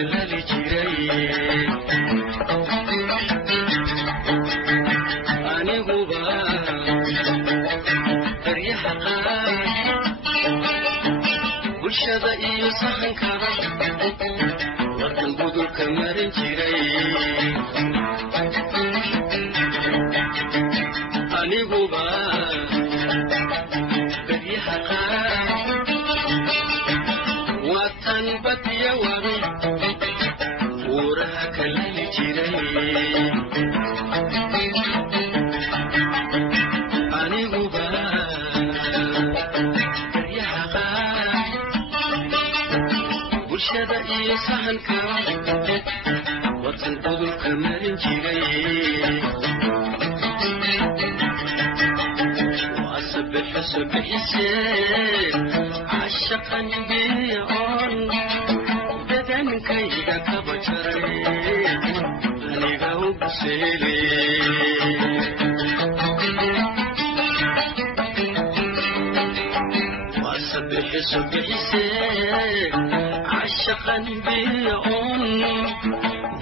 kalali jiray aniguba daryaha bulshada iyo sahankaba wadan budulka marin jiray aniguba daryaha watan badiya wabi uraha kalali jiray aniguba daryaha bulshada iyo sahanka watan budulka marin jiray سبحسين عشقا بيعون بدن كيدا كبشري لنغاو بسيلي سبحسين عشقا بيعون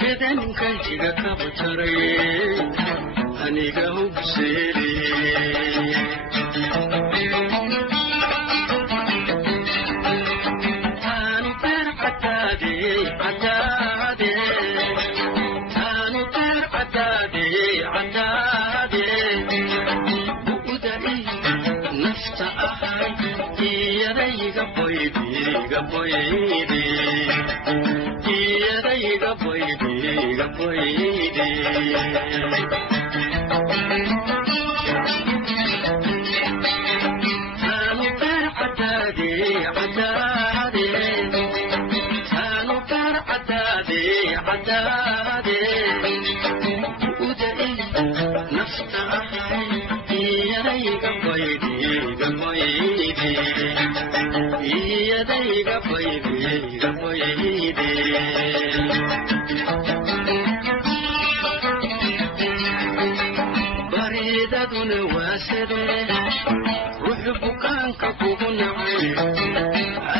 بدن كيدا كبشري لنغاو بسيلي baridaduna waasade ruuxu bukaanka kugu nacay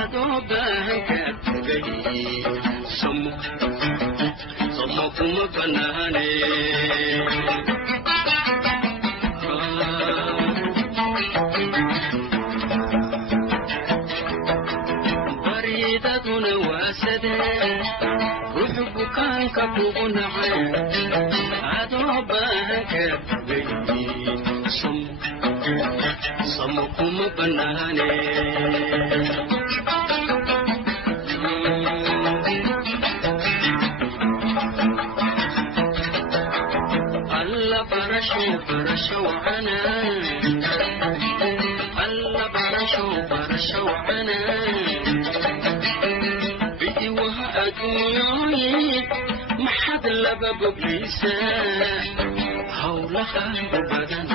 adoo baahanka tagay samo kuma banaane baridaduna waasade ruuxu bukaanka kugu nacay adoo baahanka tagay samo kuma banaane alla barasho ana alla barasho ana bidi waha aduunyooyi maxad laba boglisa hawlaha badan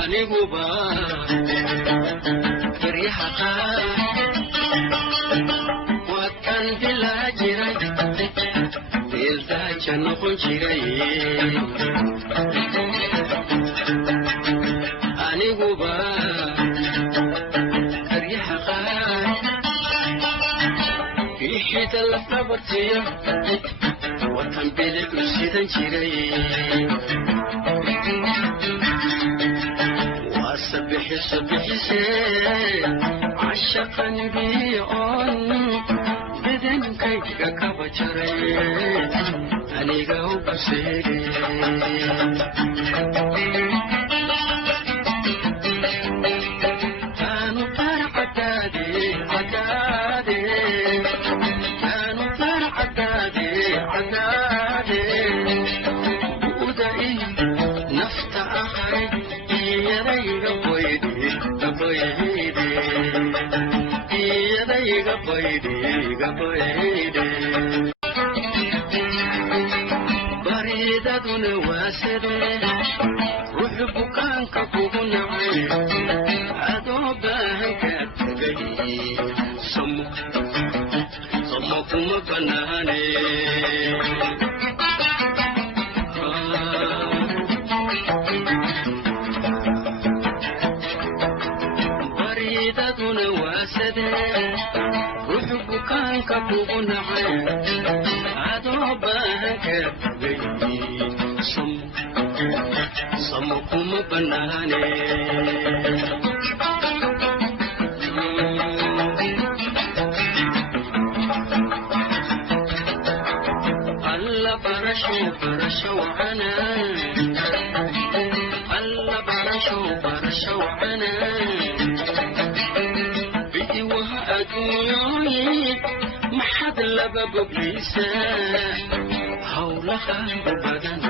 aniguba daryaha watan bilaa jiray deeldaja noqon jiray aniguba daryaha bixida lafabartiya watan bilic usidan jiray سبحسين عشقا بيعون بدن كيدا كبشري أنيقاو بسيري كانوا فرعتادي عدادي كانوا فرعتادي عدادي بودئي نفت أخري يريق boyde بناني بريدة واسدة وحبك كبوب نعيم عذابك بيني سمكم بناني الله برشو عنا الله برشو عنا بيوها أدوي ما حد لبب بليسا حولها بدنا